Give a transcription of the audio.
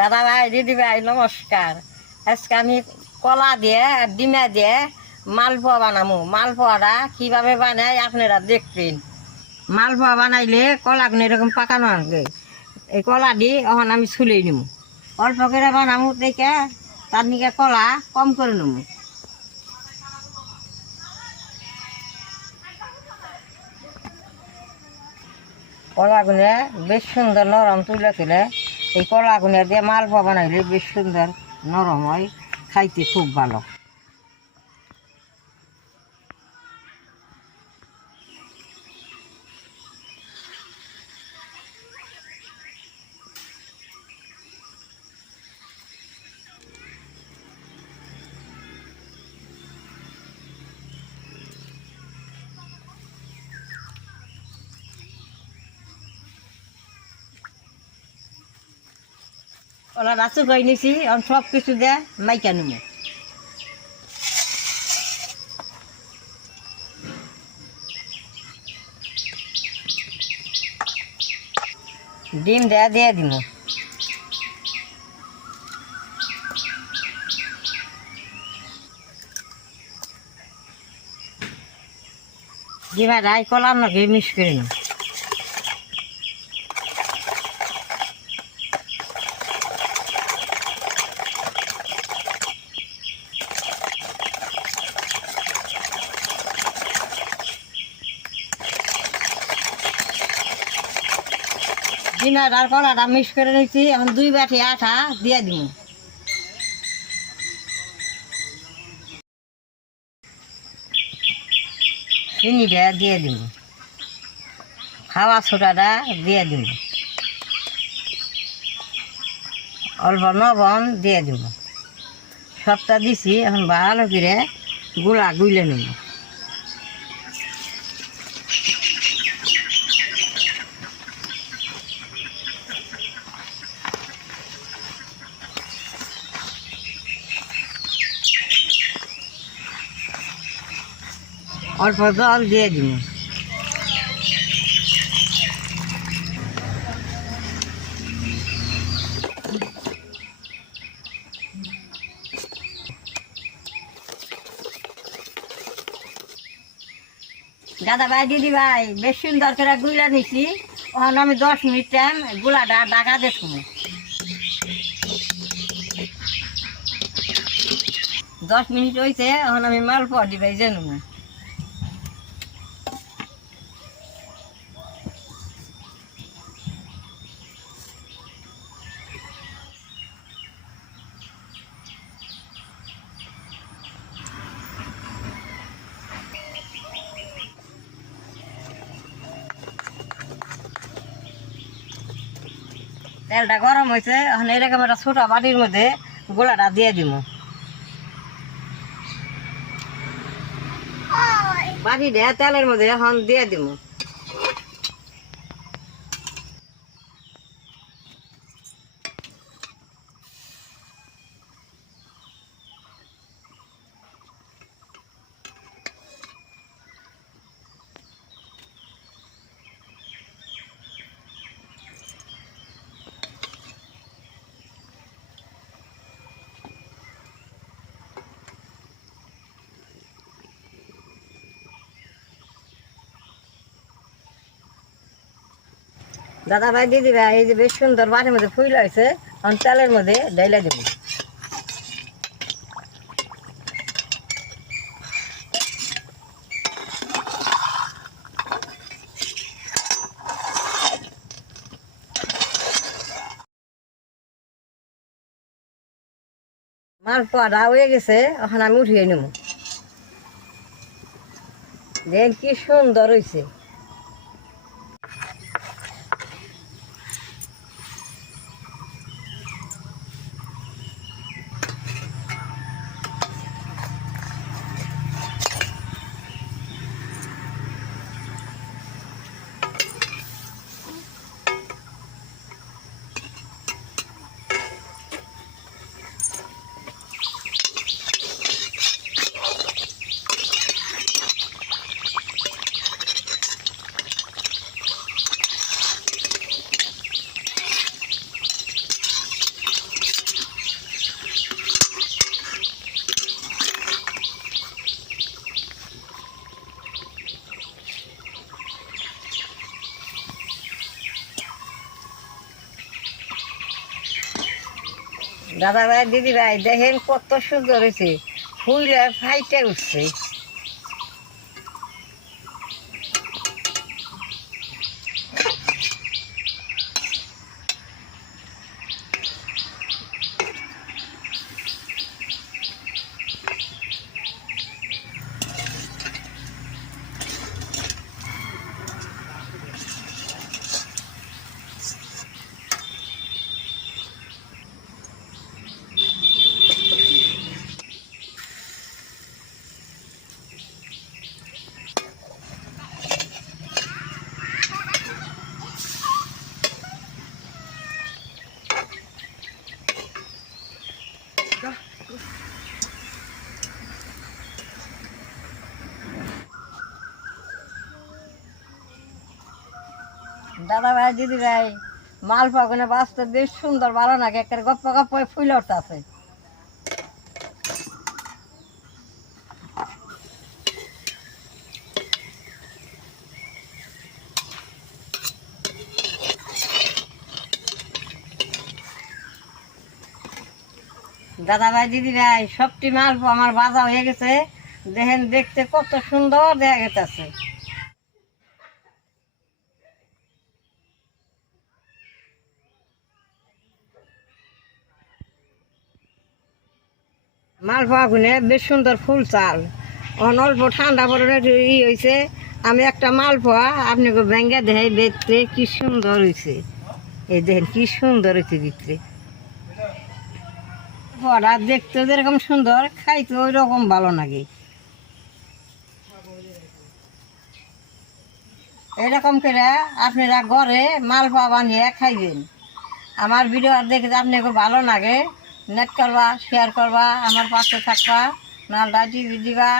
দাদা ভাই, দিদি ভাই, নমস্কার। আজকে আমি কলা দিয়ে, ডিমা দিয়ে মালপোয়া বানাবো মালপোয়াটা কীভাবে বানাই আপনারা দেখবেন। মালপোয়া বানাইলে কলাগুলো এরকম পাকানো আনবে এই কলা দিয়ে এখন আমি ছুলে নিব অল্প করে বানাবো দেখে তার নিকে কলা কম করে নেব কলাগুলো বেশ সুন্দর নরম তুলে তুলে এই কলাগুলো দিয়ে মালপোয়া বানাইলে বেশ সুন্দর নরম হয় খাইতে খুব ভালো। কলা রাসু গাই নিছি এখন সব কিছু দিয়ে মাইকা নেব ডিম দেয়া দিয়ে দিব দিবা রাই কলার নগে মিক্স করে নিব ডিমের আর কলাটা মিক্স করে নিচ্ছি এখন দুই বাটি আটা দিয়ে দিব। চিনিটা দিয়ে দিব। খাওয়া সোডাটা দিয়ে দিব। অল্প লবণ দিয়ে দিব। সবটা দিছি, এখন ভালো করে গুলা গুলে নেব। অল্প জল দিয়ে দিব দাদা ভাই দিদি ভাই বেশ সুন্দর করে গুলা নিছি ওখানে আমি দশ মিনিট টাইম গুলাটা ডাকা দেখুন দশ মিনিট হয়েছে এখন আমি মাল পর দিবাই জানো তেলটা গরম হয়েছে, এখন এরকম একটা ছোট বাটির মধ্যে গোলাটা দিয়ে দিব। বাটি দিয়ে তেলের মধ্যে এখন দিয়ে দিব। দাদা ভাই দিদি ভাই এই যে বেশ সুন্দর বাটির মধ্যে ফুল হয়েছে তেলের মধ্যে ডাইলা দেবো। মালপোয়াটা হয়ে গেছে, এখন আমি উঠিয়ে নেব। দেখ কি সুন্দর হয়েছে দাদা ভাই দিদি ভাই দেখেন কত সুন্দর হয়েছে। ফুলে ফাইটে উঠছে। দাদা ভাই দিদি ভাই মালপোয়া ওখানে বাঁচতে বেশ সুন্দর, ভালো লাগে একটা গপ্প গপ্প ফুল উঠতেছে। দাদা ভাই দিদি ভাই সবটি মালপোয়া আমার বাজা হয়ে গেছে। দেখেন, দেখতে কত সুন্দর দেখা গেছে মালপোয়া গুনে বেশ সুন্দর ফুল চাল। অন অল্প ঠান্ডা পরে ই হয়েছে আমি একটা মালপোয়া আপনাকে ব্যাঙ্গে দেখাই, দেখতে কি সুন্দর হয়েছে এই দেখেন, কি সুন্দর হয়েছে ভিতরে মালপোয়াটা দেখতে যেরকম সুন্দর, খাইতে ওই রকম ভালো লাগে। এরকম করে আপনারা ঘরে মালপোয়া বানিয়ে খাইবেন। আমার ভিডিও আর দেখে যদি আপনাকে ভালো লাগে। নেট করবা শেয়ার করবা আমার পাশে থাকবা নালটা টিভি দিবা